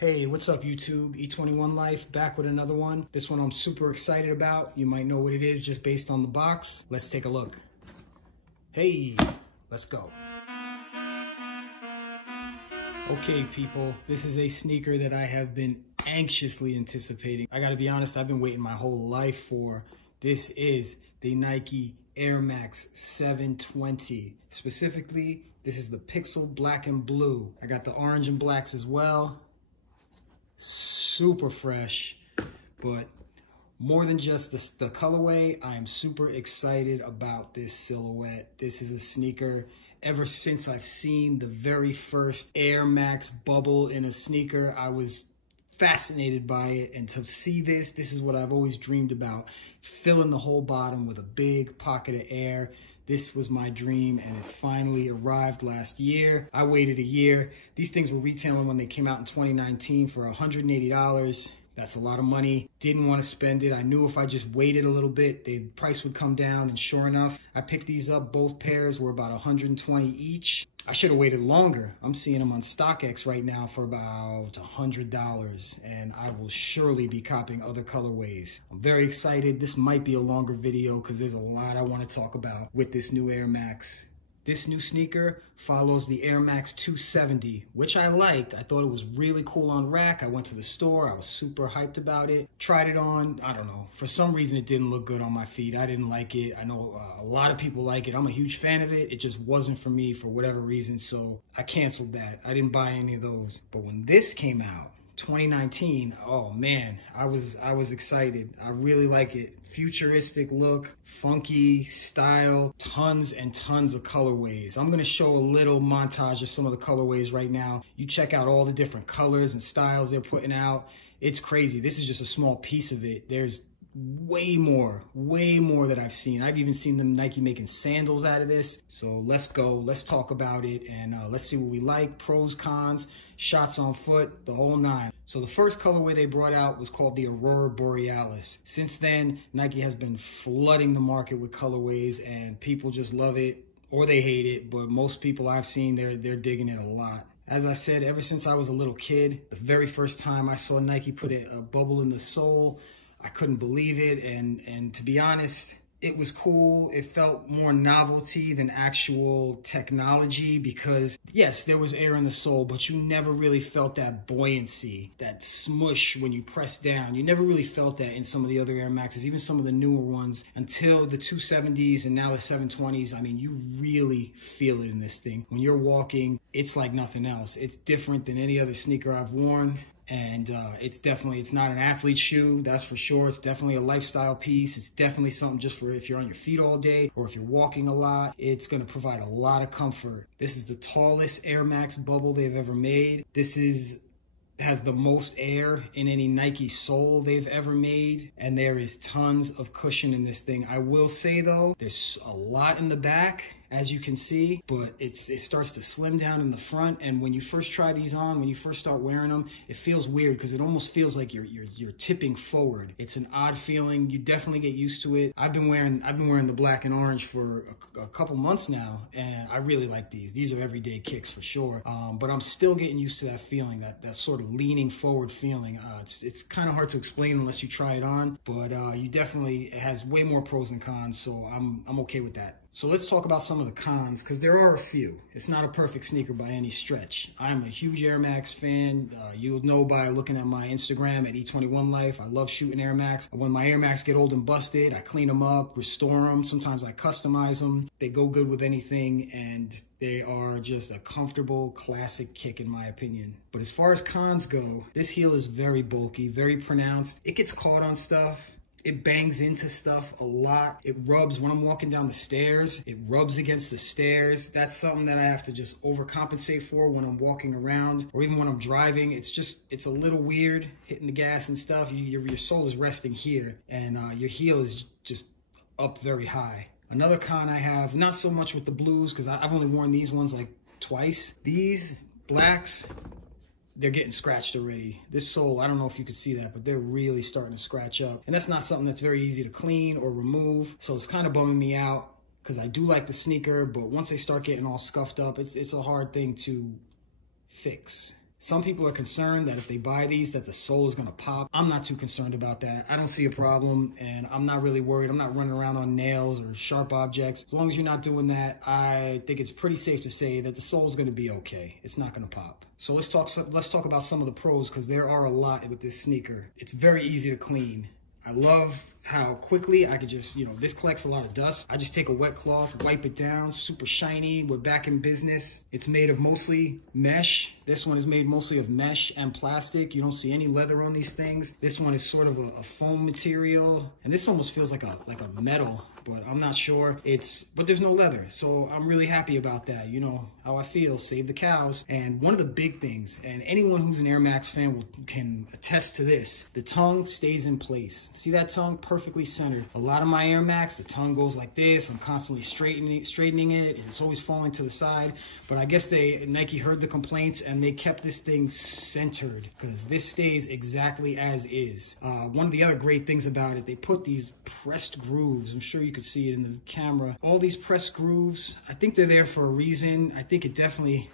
Hey, what's up YouTube? E21 Life, back with another one. This one I'm super excited about. You might know what it is just based on the box. Let's take a look. Hey, let's go. Okay people, this is a sneaker that I have been anxiously anticipating. I gotta be honest, I've been waiting my whole life for. This is the Nike Air Max 720. Specifically, this is the Pixel Black and Blue. I got the orange and blacks as well. Super fresh, but more than just the colorway, I am super excited about this silhouette. This is a sneaker ever since I've seen the very first Air Max bubble in a sneaker. I was fascinated by it, and to see this is what I've always dreamed about, filling the whole bottom with a big pocket of air. This was my dream, and it finally arrived last year. I waited a year. These things were retailing when they came out in 2019 for $180. That's a lot of money. Didn't want to spend it. I knew if I just waited a little bit, the price would come down, and sure enough, I picked these up. Both pairs were about $120 each. I should have waited longer. I'm seeing them on StockX right now for about $100, and I will surely be copying other colorways. I'm very excited. This might be a longer video because there's a lot I want to talk about with this new Air Max. This new sneaker follows the Air Max 270, which I liked. I thought it was really cool on rack. I went to the store. I was super hyped about it. Tried it on. I don't know. For some reason, it didn't look good on my feet. I didn't like it. I know a lot of people like it. I'm a huge fan of it. It just wasn't for me for whatever reason, so I canceled that. I didn't buy any of those. But when this came out, 2019, oh man, I was excited. I really like it. Futuristic look, funky style, tons and tons of colorways. I'm gonna show a little montage of some of the colorways right now. You check out all the different colors and styles they're putting out. It's crazy. This is just a small piece of it. There's way more that I've seen. I've even seen them Nike making sandals out of this. So let's go, let's talk about it, and let's see what we like, pros, cons, shots on foot, the whole nine. So the first colorway they brought out was called the Aurora Borealis. Since then, Nike has been flooding the market with colorways, and people just love it or they hate it, but most people I've seen, they're digging it a lot. As I said, ever since I was a little kid, the very first time I saw Nike put a bubble in the sole, I couldn't believe it, and to be honest, it was cool. It felt more novelty than actual technology because, yes, there was air in the sole, but you never really felt that buoyancy, that smush when you press down. You never really felt that in some of the other Air Maxes, even some of the newer ones, until the 270s and now the 720s. I mean, you really feel it in this thing. When you're walking, it's like nothing else. It's different than any other sneaker I've worn. And it's not an athlete shoe, that's for sure. It's definitely a lifestyle piece. It's definitely something just for if you're on your feet all day or if you're walking a lot. It's gonna provide a lot of comfort. This is the tallest Air Max bubble they've ever made. This has the most air in any Nike sole they've ever made, and there is tons of cushion in this thing. I will say though, there's a lot in the back, as you can see, but it starts to slim down in the front, and when you first try these on, when you first start wearing them, it feels weird because it almost feels like you're tipping forward. It's an odd feeling. You definitely get used to it. I've been wearing the black and orange for a couple months now, and I really like these. These are everyday kicks for sure, but I'm still getting used to that feeling, that sort of leaning forward feeling. It's kind of hard to explain unless you try it on, but it has way more pros than cons, so I'm okay with that. So let's talk about some of the cons, because there are a few. It's not a perfect sneaker by any stretch. I'm a huge Air Max fan. You'll know by looking at my Instagram at E21 Life. I love shooting Air Max. When my Air Max get old and busted, I clean them up, restore them. Sometimes I customize them. They go good with anything, and they are just a comfortable, classic kick in my opinion. But as far as cons go, this heel is very bulky, very pronounced. It gets caught on stuff. It bangs into stuff a lot. It rubs when I'm walking down the stairs. It rubs against the stairs. That's something that I have to just overcompensate for when I'm walking around, or even when I'm driving. It's a little weird hitting the gas and stuff. Your sole is resting here, and your heel is just up very high. Another con I have, not so much with the blues, because I've only worn these ones like twice. These blacks, they're getting scratched already. This sole, I don't know if you could see that, but they're really starting to scratch up. And that's not something that's very easy to clean or remove. So it's kind of bumming me out because I do like the sneaker, but once they start getting all scuffed up, it's a hard thing to fix. Some people are concerned that if they buy these, that the sole is gonna pop. I'm not too concerned about that. I don't see a problem, and I'm not really worried. I'm not running around on nails or sharp objects. As long as you're not doing that, I think it's pretty safe to say that the sole is gonna be okay. It's not gonna pop. So let's talk about some of the pros, because there are a lot with this sneaker. It's very easy to clean. I love how quickly I could just, this collects a lot of dust. I just take a wet cloth, wipe it down, super shiny. We're back in business. It's made of mostly mesh. This one is made mostly of mesh and plastic. You don't see any leather on these things. This one is sort of a foam material. And this almost feels like a metal, but I'm not sure. But there's no leather. So I'm really happy about that. You know how I feel, save the cows. And one of the big things, and anyone who's an Air Max fan can attest to this, the tongue stays in place. See that tongue? Perfectly centered. A lot of my Air Max, the tongue goes like this. I'm constantly straightening it, and it's always falling to the side. But I guess Nike heard the complaints and they kept this thing centered, because this stays exactly as is. One of the other great things about it, they put these pressed grooves. I'm sure you could see it in the camera. All these pressed grooves, I think they're there for a reason. I think it definitely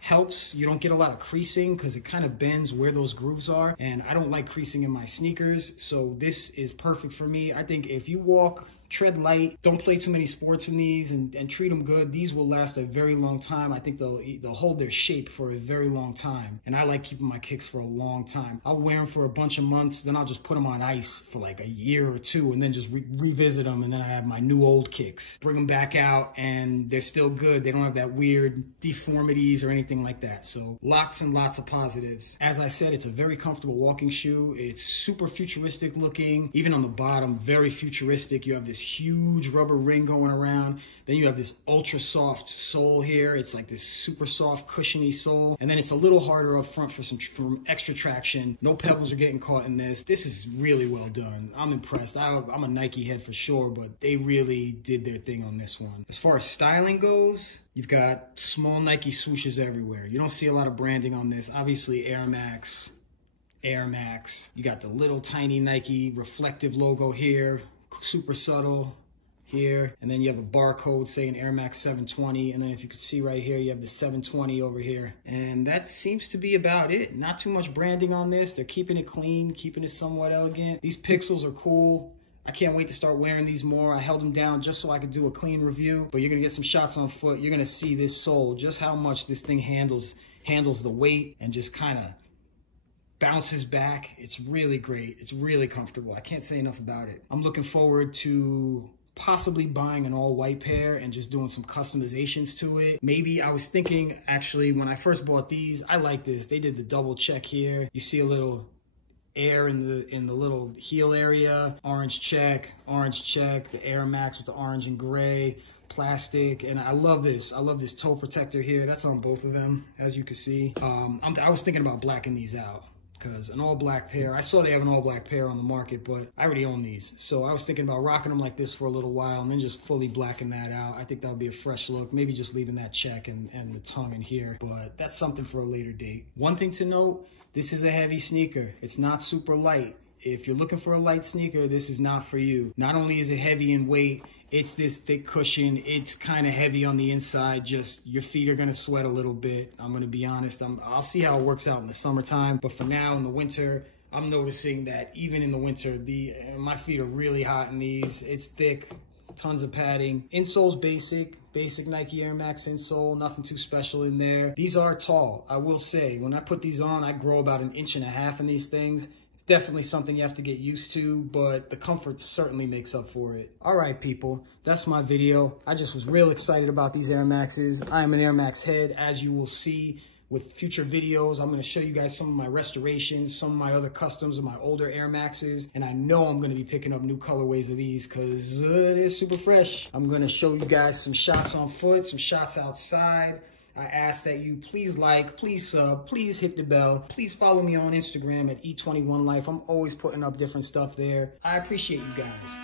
helps. You don't get a lot of creasing because it kind of bends where those grooves are, and I don't like creasing in my sneakers, so this is perfect for me. I think if you walk, tread light, don't play too many sports in these, and treat them good, these will last a very long time. I think they'll hold their shape for a very long time, and I like keeping my kicks for a long time. I'll wear them for a bunch of months, then I'll just put them on ice for like a year or two, and then just revisit them, and then I have my new old kicks. Bring them back out, and they're still good. They don't have that weird deformities or anything like that. So lots and lots of positives. As I said, it's a very comfortable walking shoe. It's super futuristic looking. Even on the bottom, very futuristic. You have this huge rubber ring going around. Then you have this ultra soft sole here. It's like this super soft, cushiony sole. And then it's a little harder up front for extra traction. No pebbles are getting caught in this. This is really well done. I'm impressed. I'm a Nike head for sure, but they really did their thing on this one. As far as styling goes, you've got small Nike swooshes everywhere. You don't see a lot of branding on this. Obviously, Air Max. You got the little tiny Nike reflective logo here, super subtle here, and then you have a barcode saying Air Max 720, and then if you can see right here, you have the 720 over here, and that seems to be about it. Not too much branding on this. They're keeping it clean, keeping it somewhat elegant. These pixels are cool. I can't wait to start wearing these more. I held them down just so I could do a clean review, but you're gonna get some shots on foot. You're gonna see this sole, just how much this thing handles the weight and just kind of bounces back. It's really great. It's really comfortable. I can't say enough about it. I'm looking forward to possibly buying an all-white pair and just doing some customizations to it. Maybe I was thinking, actually, when I first bought these, I like this. They did the double check here. You see a little air in the little heel area. Orange check, the Air Max with the orange and gray. Plastic, and I love this. I love this toe protector here. That's on both of them, as you can see. I was thinking about blacking these out, because an all black pair, I saw they have an all black pair on the market, but I already own these. So I was thinking about rocking them like this for a little while and then just fully blacking that out. I think that would be a fresh look. Maybe just leaving that check and the tongue in here, but that's something for a later date. One thing to note, this is a heavy sneaker. It's not super light. If you're looking for a light sneaker, this is not for you. Not only is it heavy in weight, it's this thick cushion. It's kind of heavy on the inside. Just your feet are going to sweat a little bit. I'm going to be honest. I'll see how it works out in the summertime. But for now, in the winter, I'm noticing that even in the winter, my feet are really hot in these. It's thick, tons of padding. Insole's basic Nike Air Max insole, nothing too special in there. These are tall, I will say. When I put these on, I grow about 1.5 inches in these things. Definitely something you have to get used to, but the comfort certainly makes up for it. All right, people, that's my video. I just was real excited about these Air Maxes. I am an Air Max head, as you will see with future videos. I'm gonna show you guys some of my restorations, some of my other customs of my older Air Maxes, and I know I'm gonna be picking up new colorways of these because they're super fresh. I'm gonna show you guys some shots on foot, some shots outside. I ask that you please like, please sub, please hit the bell. Please follow me on Instagram at E21Life. I'm always putting up different stuff there. I appreciate you guys.